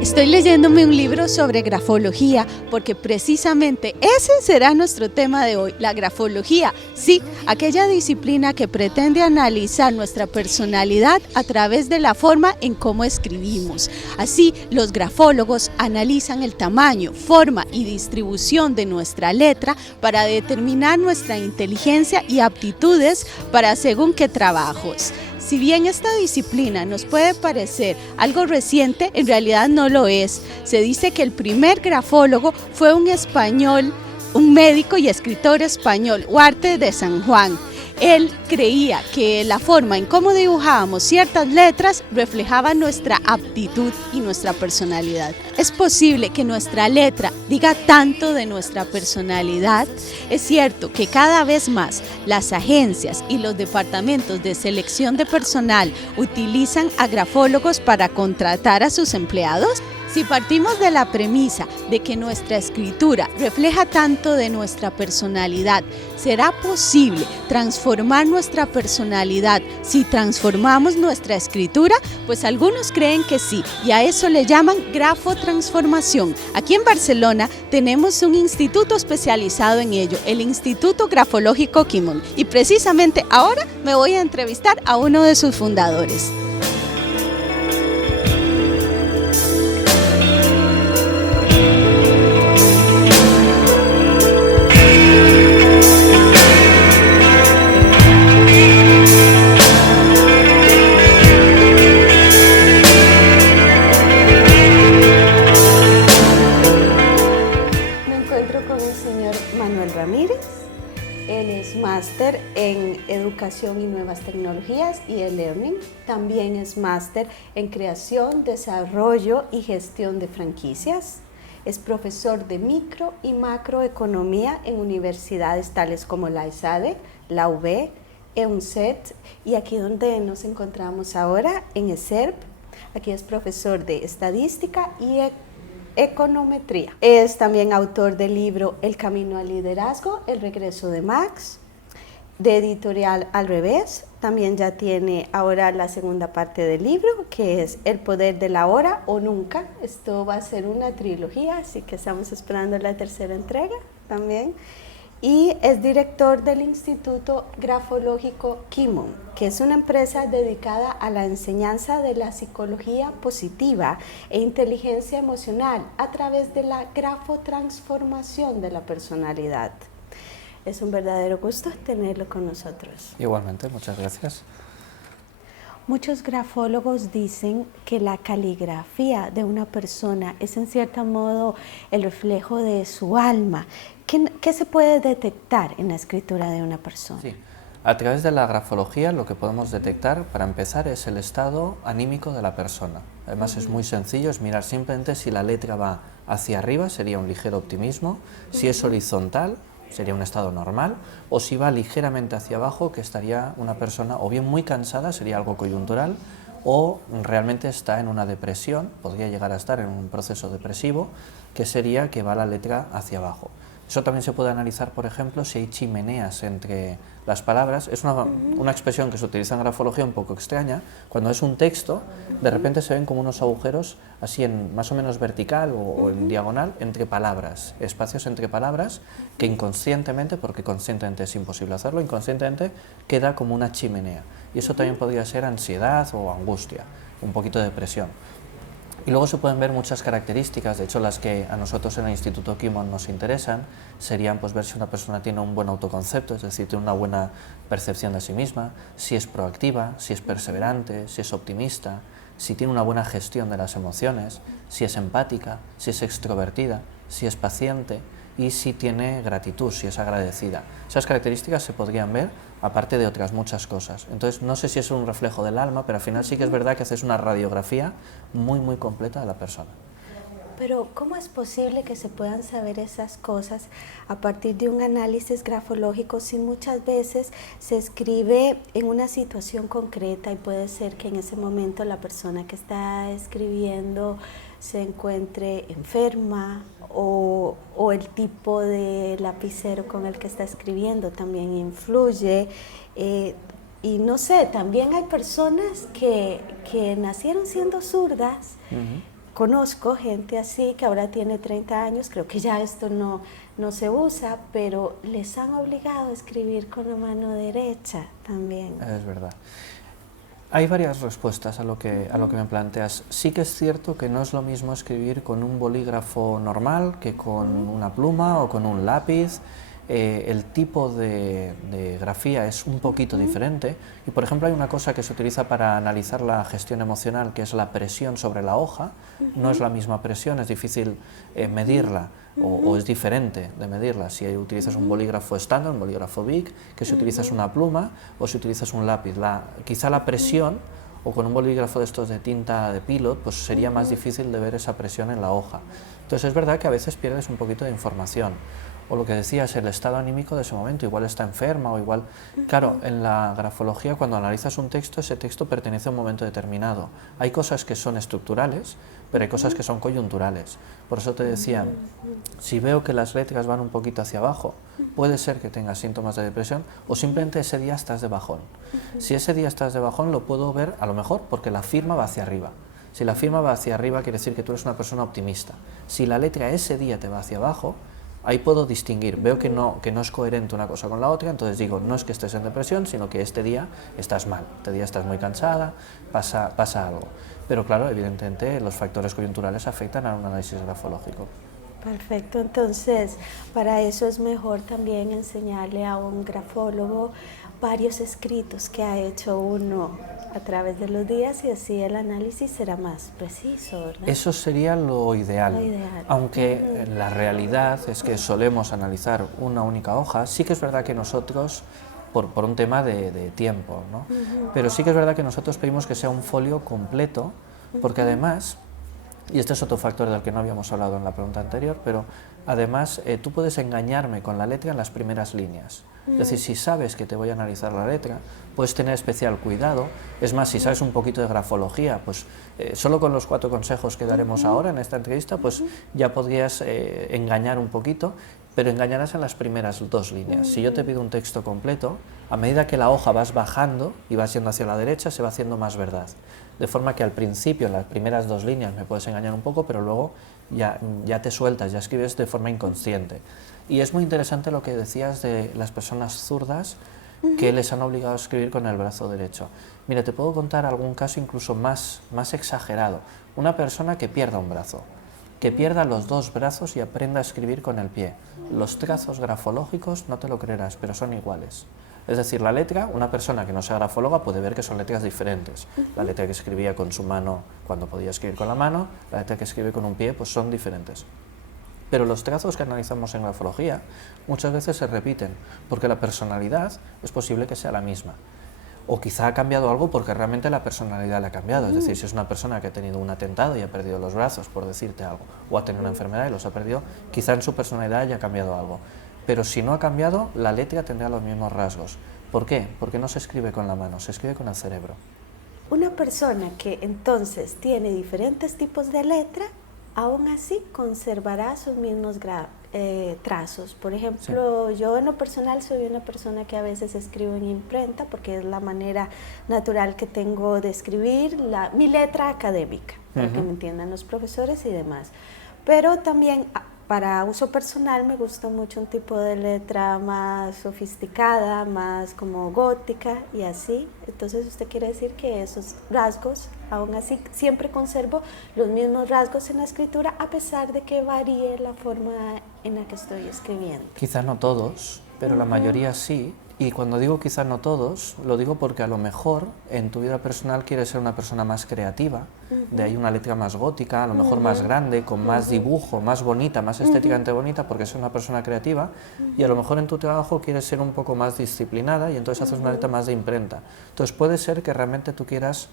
Estoy leyéndome un libro sobre grafología porque precisamente ese será nuestro tema de hoy, la grafología. Sí, aquella disciplina que pretende analizar nuestra personalidad a través de la forma en cómo escribimos. Así, los grafólogos analizan el tamaño, forma y distribución de nuestra letra para determinar nuestra inteligencia y aptitudes para según qué trabajos. Si bien esta disciplina nos puede parecer algo reciente, en realidad no lo es. Se dice que el primer grafólogo fue un español, un médico y escritor español, Huarte de San Juan. Él creía que la forma en cómo dibujábamos ciertas letras reflejaba nuestra aptitud y nuestra personalidad. ¿Es posible que nuestra letra diga tanto de nuestra personalidad? Es cierto que cada vez más las agencias y los departamentos de selección de personal utilizan a grafólogos para contratar a sus empleados. Si partimos de la premisa de que nuestra escritura refleja tanto de nuestra personalidad, ¿será posible transformar nuestra personalidad si transformamos nuestra escritura? Pues algunos creen que sí, y a eso le llaman grafotransformación. Aquí en Barcelona tenemos un instituto especializado en ello, el Instituto Grafológico Quimón, y precisamente ahora me voy a entrevistar a uno de sus fundadores. Él es máster en Educación y Nuevas Tecnologías y e-Learning. También es máster en Creación, Desarrollo y Gestión de Franquicias. Es profesor de Micro y Macroeconomía en universidades tales como la ESADE, la UB, EUNCET y aquí donde nos encontramos ahora, en ESERP. Aquí es profesor de Estadística y Econometría. Es también autor del libro El Camino al Liderazgo, El Regreso de Max, de Editorial Al Revés. También ya tiene ahora la segunda parte del libro, que es El Poder de la Hora o Nunca. Esto va a ser una trilogía, así que estamos esperando la tercera entrega también. Y es director del Instituto Grafológico Quimón, que es una empresa dedicada a la enseñanza de la psicología positiva e inteligencia emocional a través de la grafotransformación de la personalidad. Es un verdadero gusto tenerlo con nosotros. Igualmente, muchas gracias. Muchos grafólogos dicen que la caligrafía de una persona es en cierto modo el reflejo de su alma. ¿Qué se puede detectar en la escritura de una persona? Sí. A través de la grafología lo que podemos detectar, para empezar, es el estado anímico de la persona. Además es muy sencillo, es mirar simplemente si la letra va hacia arriba, sería un ligero optimismo, si es horizontal, sería un estado normal, o si va ligeramente hacia abajo, que estaría una persona o bien muy cansada, sería algo coyuntural, o realmente está en una depresión, podría llegar a estar en un proceso depresivo, que sería que va la letra hacia abajo. Eso también se puede analizar, por ejemplo, si hay chimeneas entre las palabras. Es una expresión que se utiliza en grafología un poco extraña. Cuando es un texto, de repente se ven como unos agujeros así en más o menos vertical o en diagonal entre palabras, espacios entre palabras que inconscientemente, porque conscientemente es imposible hacerlo, inconscientemente queda como una chimenea. Y eso también podría ser ansiedad o angustia, un poquito de depresión. Y luego se pueden ver muchas características, de hecho las que a nosotros en el Instituto Quimón nos interesan serían pues ver si una persona tiene un buen autoconcepto, es decir, tiene una buena percepción de sí misma, si es proactiva, si es perseverante, si es optimista, si tiene una buena gestión de las emociones, si es empática, si es extrovertida, si es paciente y si tiene gratitud, si es agradecida. Esas características se podrían ver aparte de otras muchas cosas. Entonces no sé si es un reflejo del alma, pero al final sí que es verdad que haces una radiografía muy completa de la persona. Pero ¿cómo es posible que se puedan saber esas cosas a partir de un análisis grafológico si muchas veces se escribe en una situación concreta y puede ser que en ese momento la persona que está escribiendo se encuentre enferma o el tipo de lapicero con el que está escribiendo también influye? y no sé, también hay personas que nacieron siendo zurdas. Conozco gente así que ahora tiene 30 años, creo que ya esto no se usa, pero les han obligado a escribir con la mano derecha también. Es verdad. Hay varias respuestas a lo que me planteas. Sí que es cierto que no es lo mismo escribir con un bolígrafo normal que con una pluma o con un lápiz. El tipo de grafía es un poquito diferente y, por ejemplo, hay una cosa que se utiliza para analizar la gestión emocional, que es la presión sobre la hoja. No es la misma presión, es difícil medirla o es diferente de medirla si utilizas un bolígrafo estándar, un bolígrafo Bic, que si utilizas una pluma o si utilizas un lápiz. Quizá la presión, o con un bolígrafo de estos de tinta de Pilot, pues sería más difícil de ver esa presión en la hoja. Entonces es verdad que a veces pierdes un poquito de información. O lo que decías, el estado anímico de ese momento, igual está enferma o igual... Claro, en la grafología, cuando analizas un texto, ese texto pertenece a un momento determinado. Hay cosas que son estructurales, pero hay cosas que son coyunturales. Por eso te decía, si veo que las letras van un poquito hacia abajo, puede ser que tengas síntomas de depresión o simplemente ese día estás de bajón. Si ese día estás de bajón, lo puedo ver a lo mejor porque la firma va hacia arriba. Si la firma va hacia arriba, quiere decir que tú eres una persona optimista. Si la letra ese día te va hacia abajo, ahí puedo distinguir, veo que no es coherente una cosa con la otra, entonces digo, no es que estés en depresión, sino que este día estás mal, este día estás muy cansada, pasa algo. Pero claro, evidentemente los factores coyunturales afectan a un análisis grafológico. Perfecto, entonces para eso es mejor también enseñarle a un grafólogo varios escritos que ha hecho uno a través de los días y así el análisis será más preciso, ¿verdad? Eso sería lo ideal. Aunque la realidad es que solemos analizar una única hoja. Sí que es verdad que nosotros, por un tema de tiempo, ¿no? Pero sí que es verdad que nosotros pedimos que sea un folio completo, porque además, y este es otro factor del que no habíamos hablado en la pregunta anterior, pero además tú puedes engañarme con la letra en las primeras líneas. Es decir, si sabes que te voy a analizar la letra, puedes tener especial cuidado. Es más, si sabes un poquito de grafología, pues solo con los 4 consejos que daremos ahora en esta entrevista, pues ya podrías engañar un poquito, pero engañarás en las primeras 2 líneas. Si yo te pido un texto completo, a medida que la hoja vas bajando y vas yendo hacia la derecha, se va haciendo más verdad. De forma que al principio, en las primeras 2 líneas, me puedes engañar un poco, pero luego ya te sueltas, ya escribes de forma inconsciente. Y es muy interesante lo que decías de las personas zurdas que les han obligado a escribir con el brazo derecho. Mira, te puedo contar algún caso incluso más exagerado. Una persona que pierda un brazo, que pierda los 2 brazos y aprenda a escribir con el pie. Los trazos grafológicos, no te lo creerás, pero son iguales. Es decir, la letra, una persona que no sea grafóloga puede ver que son letras diferentes. La letra que escribía con su mano cuando podía escribir con la mano, la letra que escribe con un pie, pues son diferentes. Pero los trazos que analizamos en grafología muchas veces se repiten, porque la personalidad es posible que sea la misma. O quizá ha cambiado algo porque realmente la personalidad le ha cambiado. Es decir, si es una persona que ha tenido un atentado y ha perdido los brazos, por decirte algo, o ha tenido una enfermedad y los ha perdido, quizá en su personalidad haya cambiado algo. Pero si no ha cambiado, la letra tendrá los mismos rasgos. ¿Por qué? Porque no se escribe con la mano, se escribe con el cerebro. Una persona que entonces tiene diferentes tipos de letra, aún así conservará sus mismos trazos. Por ejemplo, yo en lo personal soy una persona que a veces escribo en imprenta porque es la manera natural que tengo de escribir mi letra académica, para que me entiendan los profesores y demás. Pero también para uso personal me gusta mucho un tipo de letra más sofisticada, más como gótica y así. Entonces usted quiere decir que esos rasgos, aún así siempre conservo los mismos rasgos en la escritura a pesar de que varíe la forma en la que estoy escribiendo. Quizá no todos, pero la mayoría sí. Y cuando digo quizá no todos, lo digo porque a lo mejor en tu vida personal quieres ser una persona más creativa, de ahí una letra más gótica, a lo mejor más grande, con más dibujo, más bonita, más estéticamente bonita, porque es una persona creativa, y a lo mejor en tu trabajo quieres ser un poco más disciplinada y entonces haces una letra más de imprenta. Entonces puede ser que realmente tú quieras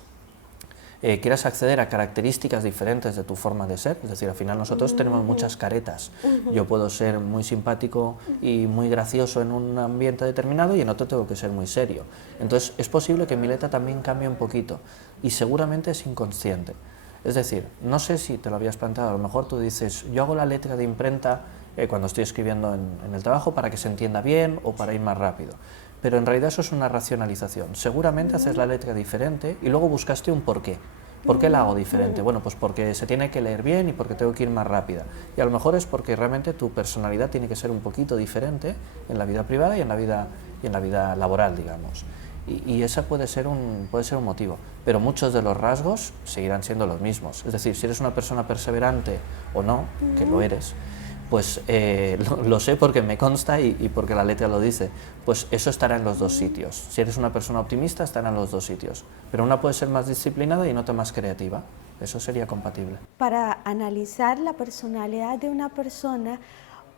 acceder a características diferentes de tu forma de ser, es decir, al final nosotros tenemos muchas caretas. Yo puedo ser muy simpático y muy gracioso en un ambiente determinado y en otro tengo que ser muy serio. Entonces es posible que mi letra también cambie un poquito y seguramente es inconsciente. Es decir, no sé si te lo habías planteado, a lo mejor tú dices, yo hago la letra de imprenta cuando estoy escribiendo en el trabajo para que se entienda bien o para ir más rápido. pero en realidad eso es una racionalización. Seguramente haces la letra diferente y luego buscaste un porqué. ¿Por qué la hago diferente? Bueno, pues porque se tiene que leer bien y porque tengo que ir más rápida. Y a lo mejor es porque realmente tu personalidad tiene que ser un poquito diferente en la vida privada y en la vida laboral, digamos. Y ese puede ser un motivo, pero muchos de los rasgos seguirán siendo los mismos. Es decir, si eres una persona perseverante o no, que lo eres, pues lo sé porque me consta y porque la letra lo dice, pues eso estará en los dos sitios. Si eres una persona optimista, estará en los dos sitios, pero una puede ser más disciplinada y en otra más creativa. Eso sería compatible. Para analizar la personalidad de una persona,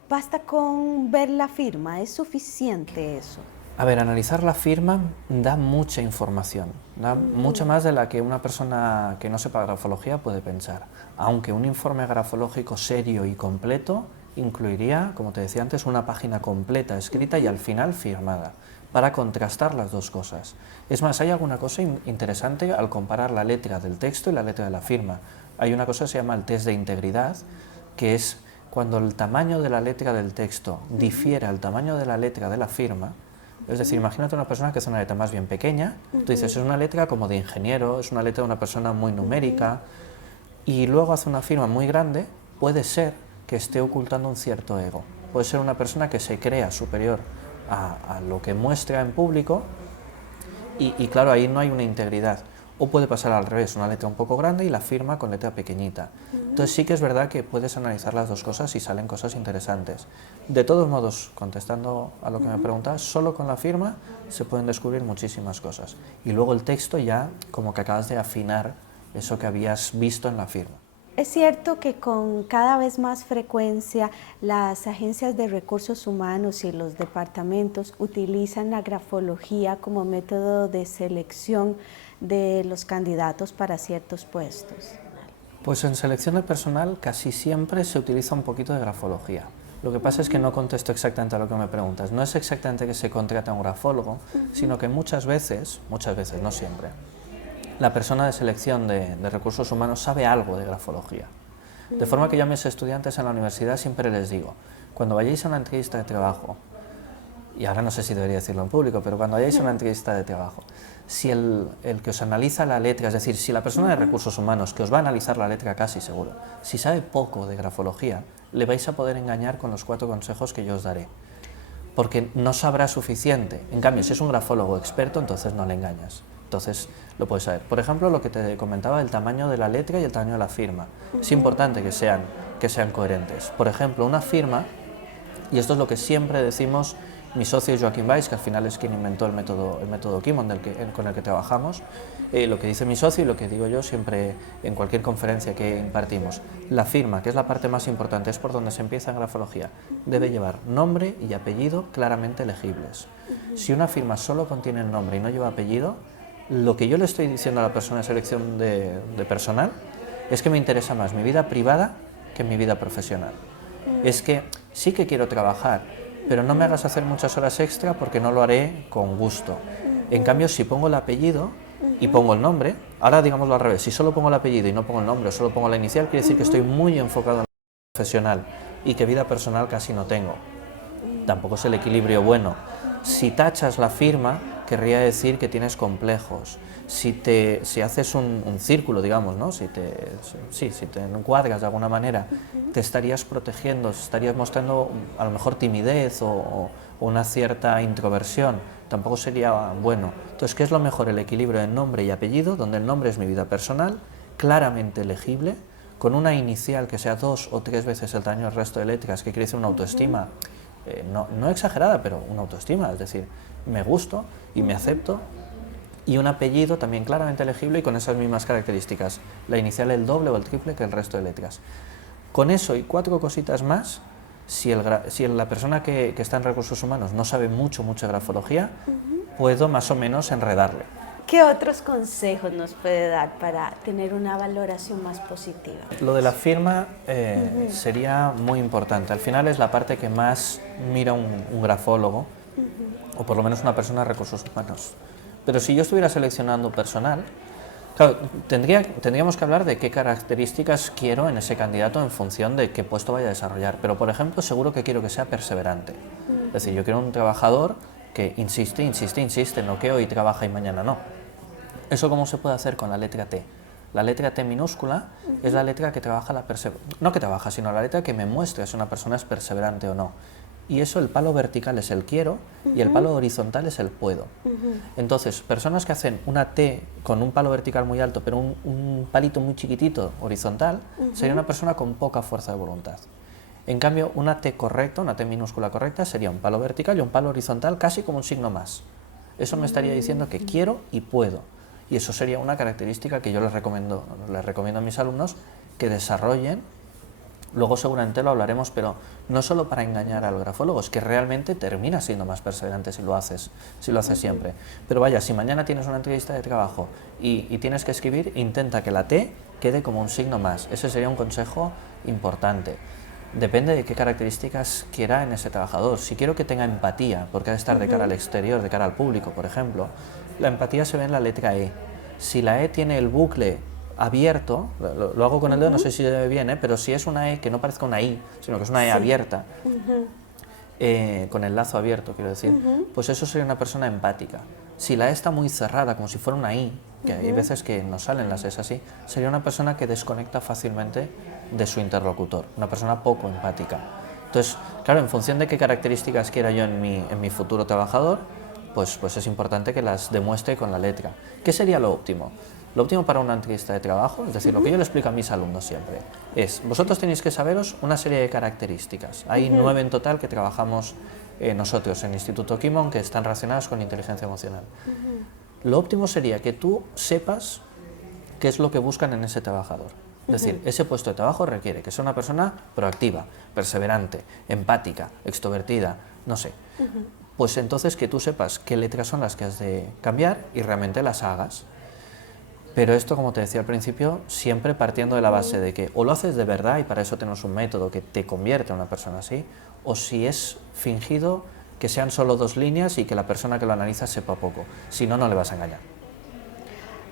basta con ver la firma, ¿es suficiente eso? A ver, analizar la firma da mucha información, da mucha más de la que una persona que no sepa grafología puede pensar, aunque un informe grafológico serio y completo incluiría, como te decía antes, una página completa escrita y al final firmada, para contrastar las dos cosas. Es más, hay alguna cosa interesante al comparar la letra del texto y la letra de la firma. Hay una cosa que se llama el test de integridad, que es cuando el tamaño de la letra del texto difiere al tamaño de la letra de la firma. Es decir, imagínate una persona que hace una letra más bien pequeña, tú dices, es una letra como de ingeniero, es una letra de una persona muy numérica, y luego hace una firma muy grande, puede ser que esté ocultando un cierto ego. Puede ser una persona que se crea superior a lo que muestra en público y claro, ahí no hay una integridad. O puede pasar al revés, una letra un poco grande y la firma con letra pequeñita. Entonces sí que es verdad que puedes analizar las dos cosas y salen cosas interesantes. De todos modos, contestando a lo que me preguntas, solo con la firma se pueden descubrir muchísimas cosas. Y luego el texto ya como que acabas de afinar eso que habías visto en la firma. Es cierto que con cada vez más frecuencia las agencias de recursos humanos y los departamentos utilizan la grafología como método de selección de los candidatos para ciertos puestos. Pues en selección de personal casi siempre se utiliza un poquito de grafología. Lo que pasa es que no contesto exactamente a lo que me preguntas. No es exactamente que se contrata a un grafólogo, sino que muchas veces, no siempre, la persona de selección de recursos humanos sabe algo de grafología. De forma que yo a mis estudiantes en la universidad siempre les digo, cuando vayáis a una entrevista de trabajo, y ahora no sé si debería decirlo en público, pero cuando vayáis a una entrevista de trabajo, si el que os analiza la letra, es decir, si la persona de recursos humanos, que os va a analizar la letra casi seguro, si sabe poco de grafología, le vais a poder engañar con los 4 consejos que yo os daré, porque no sabrá suficiente. En cambio, si es un grafólogo experto, entonces no le engañas. Entonces lo puedes saber. Por ejemplo, lo que te comentaba, el tamaño de la letra y el tamaño de la firma. Es importante que sean coherentes. Por ejemplo, una firma, y esto es lo que siempre decimos mi socio Joaquín Valls, que al final es quien inventó el método Kimon con el que trabajamos, lo que dice mi socio y lo que digo yo siempre en cualquier conferencia que impartimos. La firma, que es la parte más importante, es por donde se empieza en grafología, debe llevar nombre y apellido claramente legibles. Si una firma solo contiene el nombre y no lleva apellido, lo que yo le estoy diciendo a la persona de selección de personal es que me interesa más mi vida privada que mi vida profesional. Es que sí que quiero trabajar, pero no me hagas hacer muchas horas extra porque no lo haré con gusto. En cambio, si pongo el apellido y pongo el nombre, ahora digámoslo al revés, si solo pongo el apellido y no pongo el nombre, o solo pongo la inicial, quiere decir que estoy muy enfocado en la vida profesional y que vida personal casi no tengo. Tampoco es el equilibrio bueno. Si tachas la firma, querría decir que tienes complejos. Si haces un círculo, digamos, ¿no? si te encuadras de alguna manera, te estarías protegiendo, estarías mostrando a lo mejor timidez o una cierta introversión. Tampoco sería bueno. Entonces, ¿qué es lo mejor? El equilibrio de nombre y apellido, donde el nombre es mi vida personal, claramente legible, con una inicial que sea 2 o 3 veces el tamaño del resto de letras, que quiere decir una autoestima, no exagerada, pero una autoestima, es decir, me gusto y me acepto, y un apellido también claramente legible y con esas mismas características, la inicial el doble o el triple que el resto de letras. Con eso y 4 cositas más, si la persona que está en recursos humanos no sabe mucho de grafología, puedo más o menos enredarle. ¿Qué otros consejos nos puede dar para tener una valoración más positiva? Lo de la firma sería muy importante. Al final es la parte que más mira un grafólogo, o por lo menos una persona de recursos humanos. Pero si yo estuviera seleccionando personal, claro, tendríamos que hablar de qué características quiero en ese candidato en función de qué puesto vaya a desarrollar. Pero, por ejemplo, seguro que quiero que sea perseverante. Es decir, yo quiero un trabajador que insiste, insiste, insiste, no que hoy trabaja y mañana no. ¿Eso cómo se puede hacer con la letra T? La letra T minúscula es la letra que trabaja la perseverancia, no que trabaja, sino la letra que me muestra si una persona es perseverante o no. Y eso, el palo vertical es el quiero y el palo horizontal es el puedo. Entonces, personas que hacen una T con un palo vertical muy alto, pero un palito muy chiquitito horizontal, sería una persona con poca fuerza de voluntad. En cambio, una T correcta, una T minúscula correcta, sería un palo vertical y un palo horizontal casi como un signo más. Eso me estaría diciendo que quiero y puedo. Y eso sería una característica que yo les recomiendo a mis alumnos que desarrollen. Luego seguramente lo hablaremos, pero no solo para engañar al grafólogo, es que realmente termina siendo más perseverante si lo haces siempre. Pero vaya, si mañana tienes una entrevista de trabajo y tienes que escribir, intenta que la T quede como un signo más. Ese sería un consejo importante. Depende de qué características quiera en ese trabajador. Si quiero que tenga empatía, porque ha de estar de cara al exterior, de cara al público, por ejemplo, la empatía se ve en la letra E. Si la E tiene el bucle abierto, lo hago con el dedo, no sé si se ve bien, pero si es una E que no parezca una I, sino que es una E abierta, con el lazo abierto, quiero decir, pues eso sería una persona empática. Si la E está muy cerrada, como si fuera una I, que hay veces que nos salen las E's así, sería una persona que desconecta fácilmente de su interlocutor, una persona poco empática. Entonces, claro, en función de qué características quiera yo en mi futuro trabajador, pues es importante que las demuestre con la letra. ¿Qué sería lo óptimo? Lo óptimo para una entrevista de trabajo, es decir, lo que yo le explico a mis alumnos siempre, es, vosotros tenéis que saberos una serie de características. Hay 9 en total que trabajamos nosotros en Instituto Kimon, que están relacionadas con inteligencia emocional. Lo óptimo sería que tú sepas qué es lo que buscan en ese trabajador. Es decir, ese puesto de trabajo requiere que sea una persona proactiva, perseverante, empática, extrovertida, no sé. Pues entonces que tú sepas qué letras son las que has de cambiar y realmente las hagas. Pero esto, como te decía al principio, siempre partiendo de la base de que o lo haces de verdad y para eso tenemos un método que te convierte en una persona así, o si es fingido, que sean solo 2 líneas y que la persona que lo analiza sepa poco. Si no, no le vas a engañar.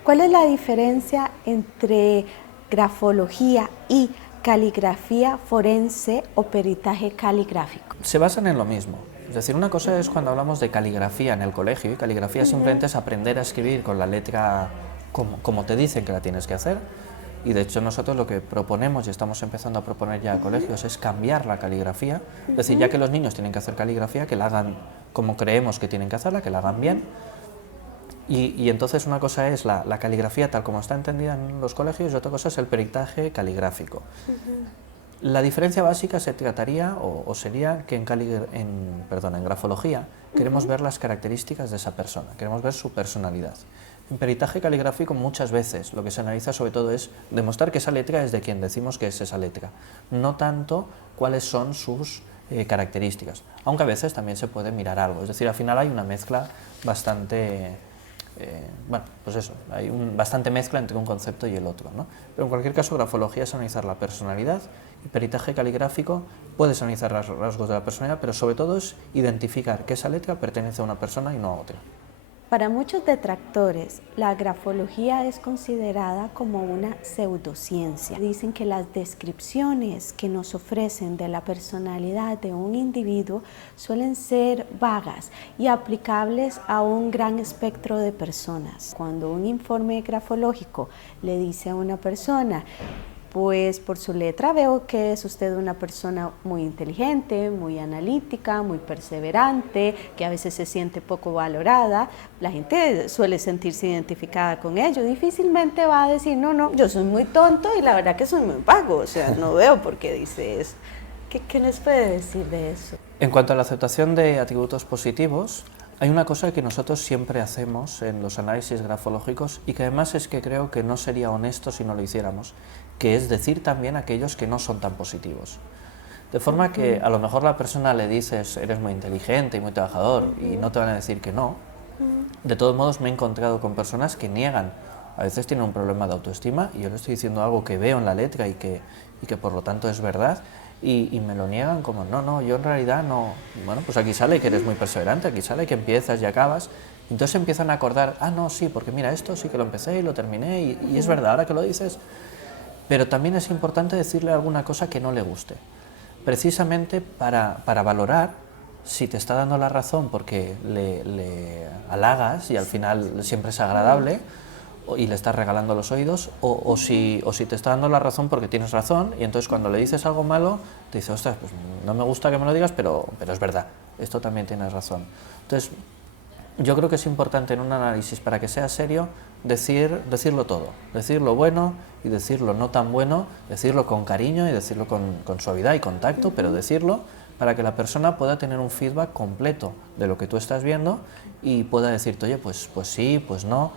¿Cuál es la diferencia entre grafología y caligrafía forense o peritaje caligráfico? Se basan en lo mismo. Es decir, una cosa es cuando hablamos de caligrafía en el colegio, y caligrafía simplemente es aprender a escribir con la letra como te dicen que la tienes que hacer, y de hecho nosotros lo que proponemos, y estamos empezando a proponer ya a colegios, es cambiar la caligrafía, es decir, ya que los niños tienen que hacer caligrafía, que la hagan como creemos que tienen que hacerla, que la hagan bien, y entonces una cosa es la caligrafía tal como está entendida en los colegios y otra cosa es el peritaje caligráfico. La diferencia básica se trataría o sería que en grafología queremos ver las características de esa persona, queremos ver su personalidad. En peritaje caligráfico muchas veces lo que se analiza sobre todo es demostrar que esa letra es de quien decimos que es esa letra, no tanto cuáles son sus características, aunque a veces también se puede mirar algo, es decir, al final hay una mezcla bastante, hay bastante mezcla entre un concepto y el otro, ¿no? Pero en cualquier caso grafología es analizar la personalidad y peritaje caligráfico puedes analizar los rasgos de la personalidad, pero sobre todo es identificar que esa letra pertenece a una persona y no a otra. Para muchos detractores, la grafología es considerada como una pseudociencia. Dicen que las descripciones que nos ofrecen de la personalidad de un individuo suelen ser vagas y aplicables a un gran espectro de personas. Cuando un informe grafológico le dice a una persona, pues por su letra veo que es usted una persona muy inteligente, muy analítica, muy perseverante, que a veces se siente poco valorada. La gente suele sentirse identificada con ello. Difícilmente va a decir, no, yo soy muy tonto y la verdad que soy muy vago. O sea, no veo por qué dice eso. ¿Qué les puede decir de eso? En cuanto a la aceptación de atributos positivos, hay una cosa que nosotros siempre hacemos en los análisis grafológicos y que además es que creo que no sería honesto si no lo hiciéramos, que es decir también aquellos que no son tan positivos. De forma que a lo mejor la persona le dices, eres muy inteligente y muy trabajador, y no te van a decir que no. De todos modos me he encontrado con personas que niegan, a veces tienen un problema de autoestima y yo le estoy diciendo algo que veo en la letra y que por lo tanto es verdad, y me lo niegan como, no, yo en realidad no. Bueno, pues aquí sale que eres muy perseverante, aquí sale que empiezas y acabas. Entonces empiezan a acordar, no, sí, porque mira, esto sí que lo empecé y lo terminé, y es verdad, ahora que lo dices. Pero también es importante decirle alguna cosa que no le guste, precisamente para valorar si te está dando la razón porque le halagas y al final siempre es agradable y le estás regalando los oídos, o si te está dando la razón porque tienes razón y entonces cuando le dices algo malo te dice, ostras, pues no me gusta que me lo digas, pero es verdad, esto también tienes razón. Entonces, yo creo que es importante en un análisis, para que sea serio, decirlo todo, decir lo bueno y decir lo no tan bueno, decirlo con cariño y decirlo con suavidad y con tacto, pero decirlo para que la persona pueda tener un feedback completo de lo que tú estás viendo y pueda decirte, oye, pues sí, pues no.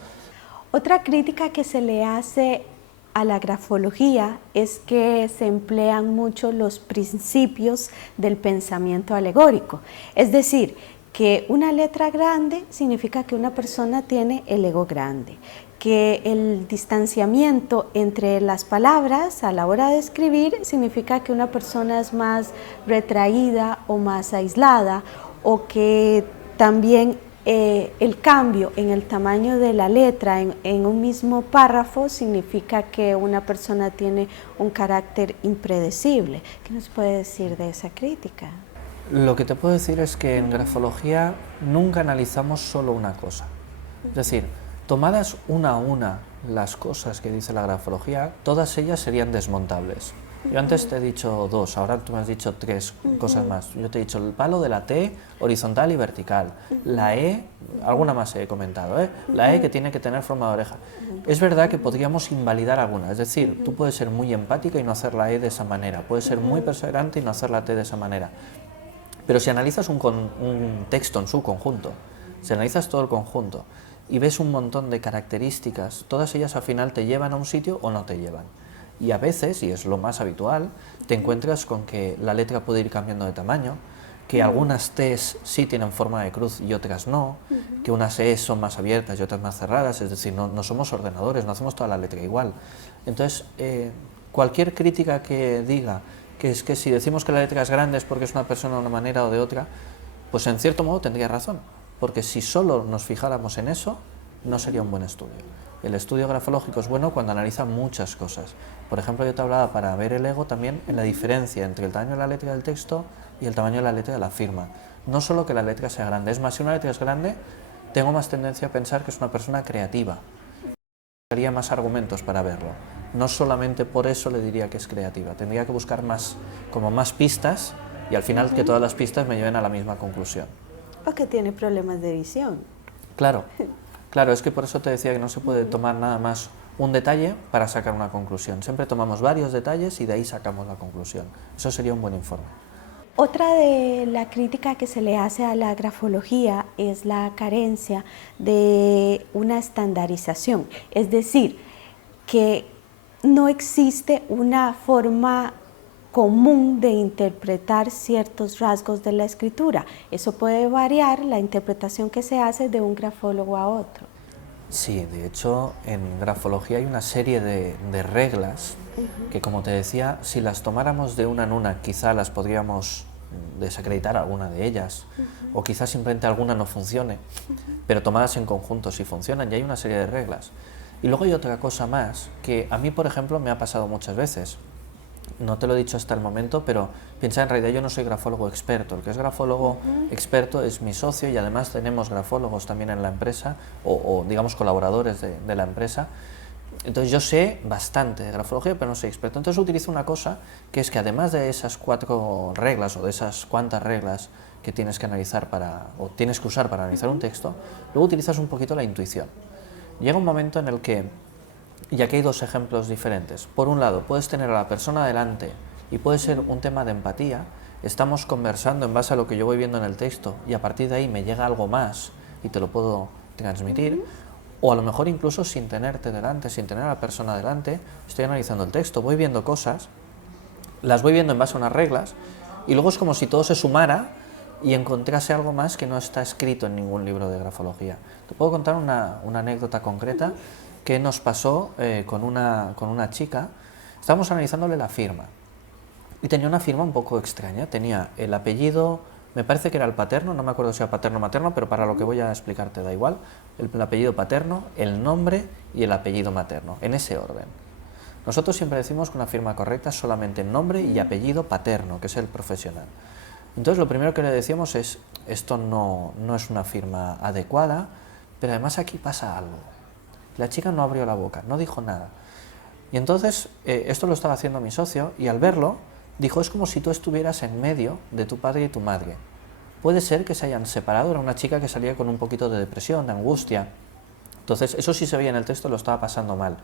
Otra crítica que se le hace a la grafología es que se emplean mucho los principios del pensamiento alegórico, es decir, que una letra grande significa que una persona tiene el ego grande, que el distanciamiento entre las palabras a la hora de escribir significa que una persona es más retraída o más aislada, o que también el cambio en el tamaño de la letra en un mismo párrafo significa que una persona tiene un carácter impredecible. ¿Qué nos puede decir de esa crítica? Lo que te puedo decir es que en grafología nunca analizamos solo una cosa. Es decir, tomadas una a una las cosas que dice la grafología, todas ellas serían desmontables. Yo antes te he dicho dos, ahora tú me has dicho tres cosas más. Yo te he dicho el palo de la T horizontal y vertical, la E, alguna más he comentado, la E que tiene que tener forma de oreja. Es verdad que podríamos invalidar alguna, es decir, tú puedes ser muy empática y no hacer la E de esa manera, puedes ser muy perseverante y no hacer la T de esa manera. Pero si analizas un texto en su conjunto, si analizas todo el conjunto y ves un montón de características, todas ellas al final te llevan a un sitio o no te llevan. Y a veces, y es lo más habitual, te encuentras con que la letra puede ir cambiando de tamaño, que algunas T's sí tienen forma de cruz y otras no, que unas E son más abiertas y otras más cerradas, es decir, no somos ordenadores, no hacemos toda la letra igual. Entonces, cualquier crítica que diga que es que si decimos que la letra es grande es porque es una persona de una manera o de otra, pues en cierto modo tendría razón, porque si solo nos fijáramos en eso, no sería un buen estudio. El estudio grafológico es bueno cuando analiza muchas cosas. Por ejemplo, yo te hablaba para ver el ego también en la diferencia entre el tamaño de la letra del texto y el tamaño de la letra de la firma. No solo que la letra sea grande, es más, si una letra es grande, tengo más tendencia a pensar que es una persona creativa. Buscaría más argumentos para verlo. No solamente por eso le diría que es creativa, tendría que buscar más pistas y al final que todas las pistas me lleven a la misma conclusión. O que tiene problemas de visión. Claro, es que por eso te decía que no se puede tomar nada más un detalle para sacar una conclusión. Siempre tomamos varios detalles y de ahí sacamos la conclusión. Eso sería un buen informe. Otra de la crítica que se le hace a la grafología es la carencia de una estandarización, es decir, que no existe una forma común de interpretar ciertos rasgos de la escritura. Eso puede variar la interpretación que se hace de un grafólogo a otro. Sí, de hecho, en grafología hay una serie de reglas que, como te decía, si las tomáramos de una en una, quizá las podríamos desacreditar alguna de ellas, o quizá simplemente alguna no funcione, pero tomadas en conjunto sí funcionan, y hay una serie de reglas. Y luego hay otra cosa más, que a mí, por ejemplo, me ha pasado muchas veces. No te lo he dicho hasta el momento, pero piensa, en realidad yo no soy grafólogo experto. El que es grafólogo experto es mi socio, y además tenemos grafólogos también en la empresa, o digamos colaboradores de la empresa. Entonces yo sé bastante de grafología, pero no soy experto. Entonces utilizo una cosa, que es que además de esas 4 reglas, o de esas cuantas reglas que tienes que analizar o tienes que usar para analizar un texto, luego utilizas un poquito la intuición. Llega un momento en el que, y aquí hay 2 ejemplos diferentes. Por un lado, puedes tener a la persona delante y puede ser un tema de empatía. Estamos conversando en base a lo que yo voy viendo en el texto y a partir de ahí me llega algo más y te lo puedo transmitir. O a lo mejor incluso sin tenerte delante, sin tener a la persona delante, estoy analizando el texto, voy viendo cosas, las voy viendo en base a unas reglas y luego es como si todo se sumara y encontrase algo más que no está escrito en ningún libro de grafología. Te puedo contar una anécdota concreta que nos pasó con una chica. Estábamos analizándole la firma y tenía una firma un poco extraña. Tenía el apellido, me parece que era el paterno, no me acuerdo si era paterno o materno, pero para lo que voy a explicarte da igual, el apellido paterno, el nombre y el apellido materno, en ese orden. Nosotros siempre decimos que una firma correcta es solamente nombre y apellido paterno, que es el profesional. Entonces lo primero que le decíamos es, esto no es una firma adecuada, pero además aquí pasa algo. La chica no abrió la boca, no dijo nada. Y entonces esto lo estaba haciendo mi socio y al verlo dijo, es como si tú estuvieras en medio de tu padre y tu madre. Puede ser que se hayan separado, era una chica que salía con un poquito de depresión, de angustia. Entonces eso sí se veía en el texto, lo estaba pasando mal.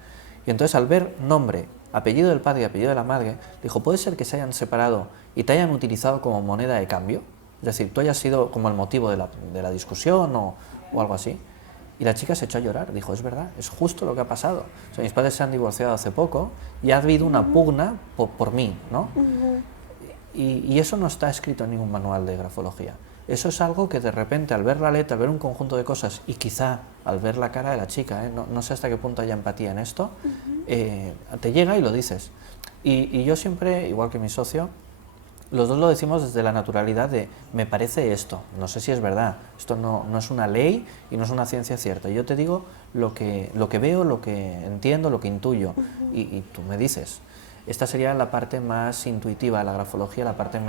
Y entonces al ver nombre, apellido del padre y apellido de la madre, dijo, puede ser que se hayan separado y te hayan utilizado como moneda de cambio. Es decir, tú hayas sido como el motivo de la discusión o algo así. Y la chica se echó a llorar, dijo, es verdad, es justo lo que ha pasado. O sea, mis padres se han divorciado hace poco y ha habido una pugna por mí, ¿no? Y eso no está escrito en ningún manual de grafología. Eso es algo que de repente al ver la letra, al ver un conjunto de cosas y quizá al ver la cara de la chica, no sé hasta qué punto haya empatía en esto, te llega y lo dices. Y yo siempre, igual que mi socio, los dos lo decimos desde la naturalidad de me parece esto, no sé si es verdad, esto no es una ley y no es una ciencia cierta. Yo te digo lo que veo, lo que entiendo, lo que intuyo y tú me dices. Esta sería la parte más intuitiva de la grafología, la parte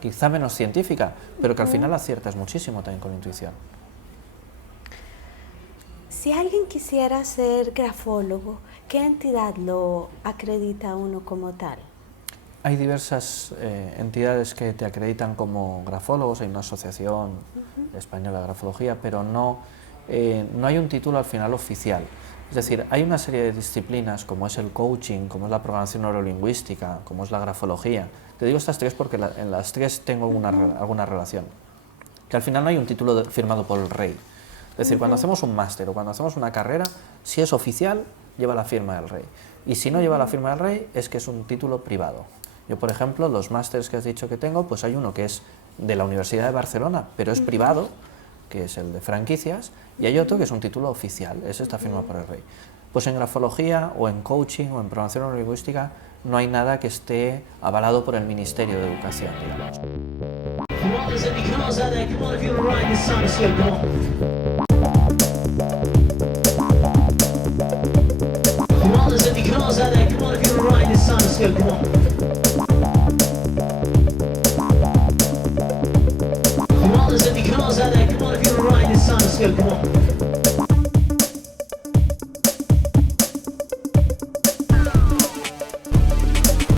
quizá menos científica, pero que al final aciertas muchísimo también con la intuición. Si alguien quisiera ser grafólogo, ¿qué entidad lo acredita a uno como tal? Hay diversas entidades que te acreditan como grafólogos, hay una asociación española de grafología, pero no hay un título al final oficial. Es decir, hay una serie de disciplinas como es el coaching, como es la programación neurolingüística, como es la grafología. Te digo estas tres porque en las tres tengo alguna relación. Que al final no hay un título firmado por el rey. Es decir, cuando hacemos un máster o cuando hacemos una carrera, si es oficial, lleva la firma del rey. Y si no lleva la firma del rey, es que es un título privado. Yo, por ejemplo, los másters que has dicho que tengo, pues hay uno que es de la Universidad de Barcelona, pero es privado, que es el de franquicias, y hay otro que es un título oficial, ese está firmado por el rey. Pues en grafología o en coaching o en programación neurolingüística no hay nada que esté avalado por el Ministerio de Educación, digamos. Come on,